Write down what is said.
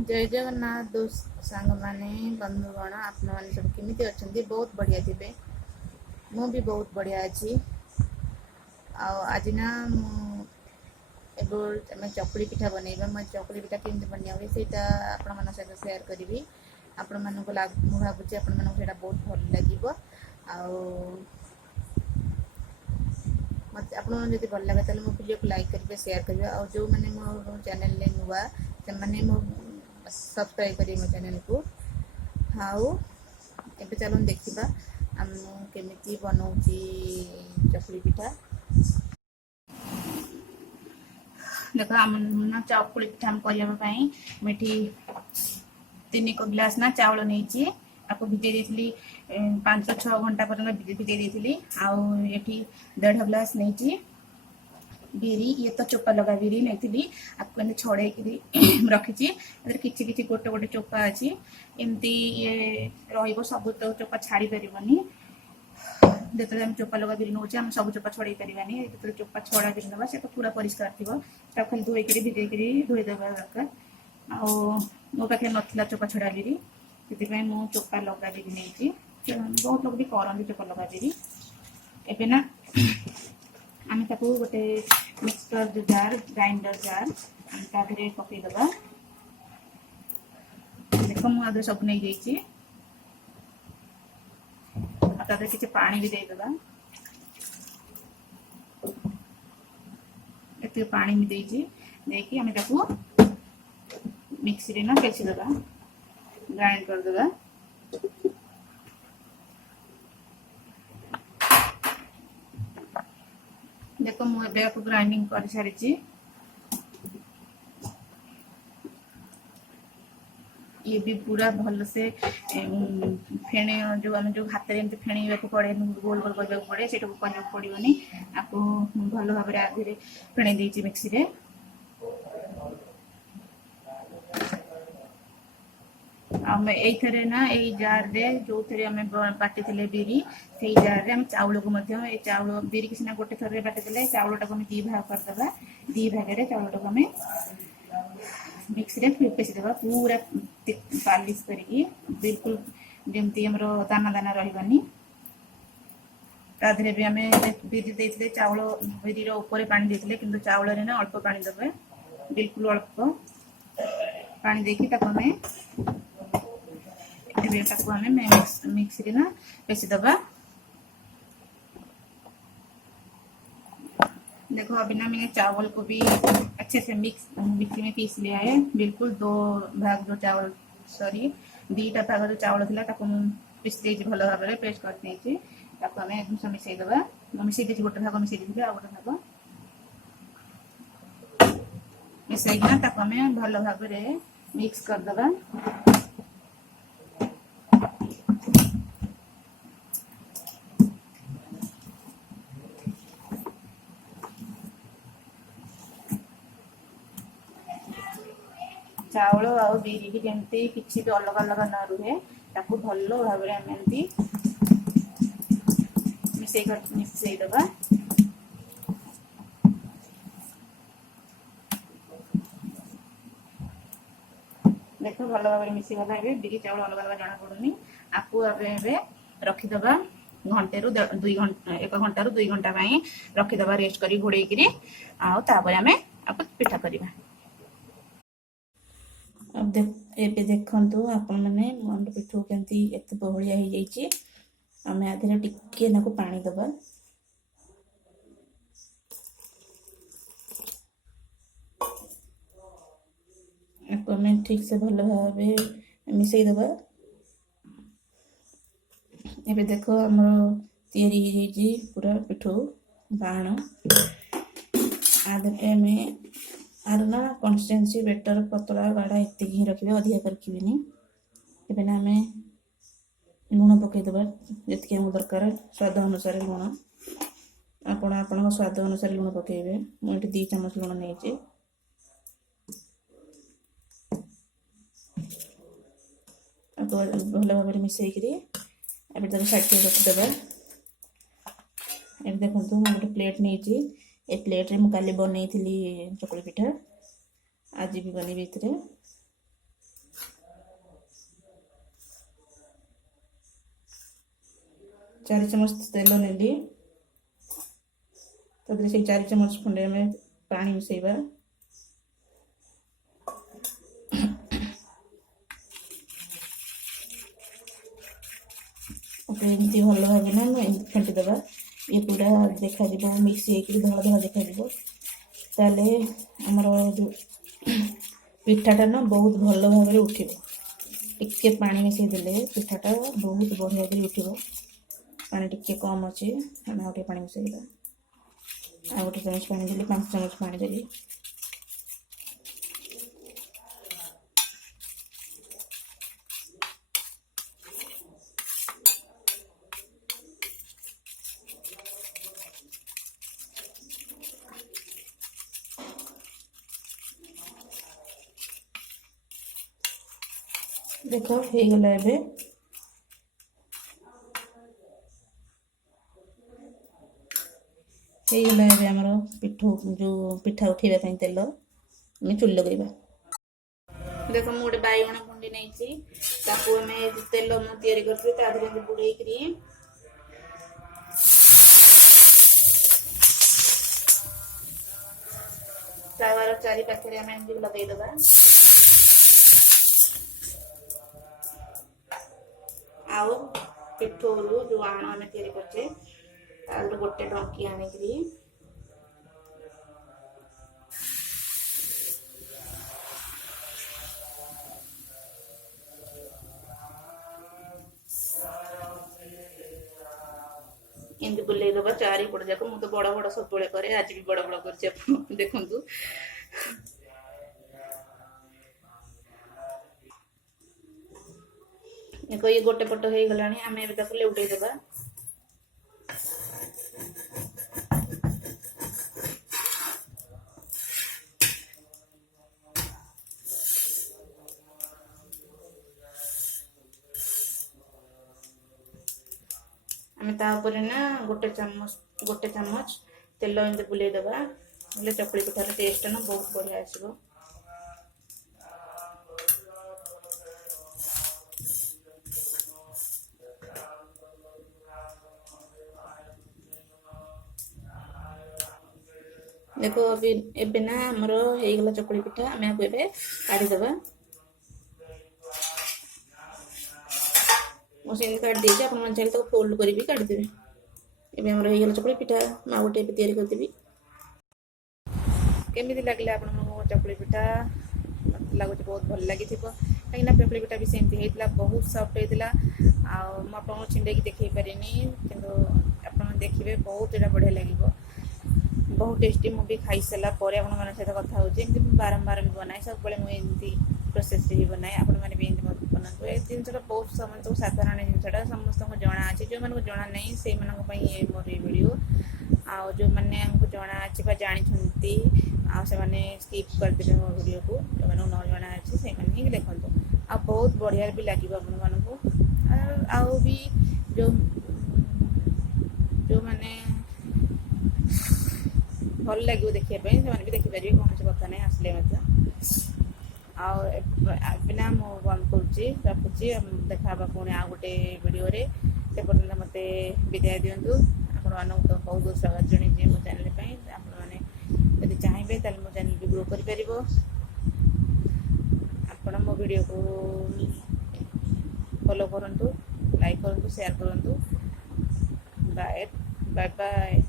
जय जगन्नाथ दोस्त सांग माने बंधुगण आपण मैंने सब केमी अच्छा बहुत बढ़िया थे। मु भी बहुत बढ़िया अच्छी। आज ना आम चकुली पिठा बनइबा। मैं चकुली पिठा केमती बनिया हुए से आपण मान सहित सेयार करी। आपण मानक मुझे भावुँ आपण मानक बहुत भल लगे। मत आप भल लगे तो मो वीडियो को लाइक करेंगे, शेयर करेंगे। और जो मैंने मो चैनल नुआ से मैंने मो सब्सक्राइब करेंगे मो चैनल को। हाँ एबे चलो देखा आम केमी बनाऊँगी चकुली पिठा। देख आम ना चकुली पिठा करने मेठी 3 गिलास ना चावल नहीं आपको भिजे देती 5-6 घंटा पर्यटन भिजे देती। आउ ये 1.5 गिलास नहीं बिरी, ये तो चोपा लगा बिरी नहीं आपको एम छड़े रखी किसी किसी गोटे गोटे चोपा अच्छी एमती ये रब तो चोपा छाड़ी पारनी। जो आम चोपा लगा बिरी नौ सब चोपा छड़े पारानी। जो चोपा छड़ा बिरी ना से तो पूरा परिष्कार थी खाली धोईक भिजेक धोईदेवा दरकार। मो पाखे नाला चोपा छड़ा बिरी से मु चोपा लगा बिरी नहीं। बहुत लोग भी करती चोपा लगा बिरी। एबे ना आम ताको गोटे मिक्सर जो जार ग्राइंडर जार ताधे पकईदबा। देख मुझे सब नहीं जाइए किसी पानी भी देदेबा। ये पानी भी देकी आम ताको मिक्सी रे ना पेचिदेबा, ग्राइंड करदेबा। देखो मुझे ग्राइंडिंग कर सारी। ये भी पूरा भल से फेणे जो आम जो हाथ में फेण पड़े गोल गोल करने पड़े से करने पड़ोनी। आपको भल भाव आधे फेण दे मिक्सी रे। ये ना यही जार रे जो थे आम बाटी बिरी से जार रे चाउल को चाउल बिरी की सीना गोटे थर बाटी चाउल टाक 2 भाग करदे। 2 भाग चाउल टाक आम मिक्सी रे पेशिदेवा पूरा पालिश करी बिल्कुल जमती आमर दाना दाना रही। ताधे भी आम बिरी देते चाउल बिरी ऊपर पानी देते कि चाउल ना अल्प पानी देवे, बिल्कुल अल्प पानी देकी मिक्सी रे ना पेशिदेवा। देखो अभी ना मैंने चावल को भी अच्छे से मिक्सी में पीस लिया है। बिल्कुल 2 भाग जो चावल सॉरी 2टा भाग जो चावल था पीस दे भल भाव में पेस्ट करदे। आम मिसईदेवा मिसई दे गोटे भाग मिसई दी आ गोटे भाग मिसईकिना आम भल भाव में मिक्स करदे। चाउल आ बिरी की जमती किसी भी अलग अलग न रुहे ताकू भल भाव में आम एमती मिसईदेवा। देख भल भाव में मिसईगला बिरी चाउल अलग अलग जना पड़ूनी। आपको रखीदबा घंटे 2 घंटा 1 घंटा 2 घंटा रखीदबा रेस्ट कर घोड़े आम आपको पिठा करवा। अब एबे देखंतु आपण माने मंड पिठू केंती एत बहलिया हो जाईची। आमे आधे टिके नाको पानी दबा। आपको मैं ठीक से भल भाव मिसई दबा। एबे देखो हमरो तैयारी हो जाईची पूरा पिठू बाण। आधे में आर ना कंसिस्टेंसी बेटर पतला गाढ़ा एत ही रखिए, अधिक रखिए। एबे ना आम लुण पकईदबा जी आम दरकार स्वाद अनुसार लुण। आपण स्वाद अनुसार लुण पकईबे। मुझे 2 चामच लुण नहीं भल भाव में मिसईकरी साइड रखीदबा। ये देखो गोटे प्लेट नहीं ए प्लेट रे मुझे काली बनई चकुली पिठा आज भी बनइबी। 4 ଚାମଚ ତେଲ ନେଲି। ତାପରେ ସେଇ 4 ଚାମଚ ଖଣ୍ଡେ ଆମେ ପାଣି ମିଶାଇବା। ଏମିତି ଭଲ ଭାବେ ନା ଏମିତି ଫେଣ୍ଟିଦେବା। ये पूरा देखा मिक्स होकर धला धला देखा ताले आमर जो पिठाटा ना बहुत भल भाव उठे। टिके पानी मिसई देले पिठाटा बहुत बढ़िया कर उठो। पानी टिके कम अच्छे आम गोटे पानी मिसईला आ गोटे चामच पानी देली 5 चामच पानी देली। देख हो गला एबे आमर पिठू जो पिठा उठेबा तेल आम चुली लगेगा। देख मु गोटे बैगण कुंडी नहीं तेल मुझे करी बुड़े तावार चारि पाखे आम लगेदबा। आउ पिठोरू जो आण आम करचे गोटे डंकी आनिकी एमती बुले दबा चारिपट जाक। मु तो बड़ बड़ सब करे आज भी बड़ बड़ कर देखु। देखो ये गोटे पट हो गला आम लेउटे देबा। आम तापर ना गोटे चामच तेल एमती बुले दबा। चकुली पिठार टेस्ट ना बहुत बढ़िया आसो। देखो अभी एबे ना हमरो हे गला चकुली पिठा आमे आको एबे काढी देबा। मो से काट देजे अपन मन चाहे तो फोल्ड करी भी काट देबे। एबे हमरो हे गला चकुली पिठा मा गोटे पे तयारी कर देबी। केमिति लागला अपन मो चकुली पिठा मत लागो बहुत भल लागि थिबो काई ना चकुली पिठा भी सेमती हेतला बहुत सॉफ्ट हेतला। आ म अपन छिंडे की देखै परिनी किंतु अपन देखिबे बहुत एटा बढ़िया लागिबो। बहुत टेस्टी मु भी खाई सारा पर आपण मन सहित कथा होची एमती बारंबार भी बनाए सब बळे मु एमती प्रोसेस रे बनाए आपण माने भी एमती मत बनातो। ए जिनसटा बहुत समझ तो साधारण जिनसटा समस्त को जाना अछि जो मन को जाना नहीं से मन को पई ए मोर वीडियो आ जो माने हमको जाना अछि बा जानि छंती आ से माने स्किप कर देबे मोर वीडियो को जो मन न जाना अछि से माने ही देखंतो। आ बहुत बढ़िया भी लागिबो आपण मन को। आ भी जो जो माने भल लगे देखिए भी देखिपारे कौन से कथा नहीं आसले बिना मु बंद कर रखुची। देखा पुणी आ गोटे वीडियो रे से पर्यंत मत विदाय दिंतु। आपण तो बहुत बहुत स्वागत जन मो चैनल आपने चाहिए तो मो चैनल भी ग्रो कर आपण मो वीडियो को फॉलो करंतु, लाइक करंतु, शेयर करंतु। Bye bye bye.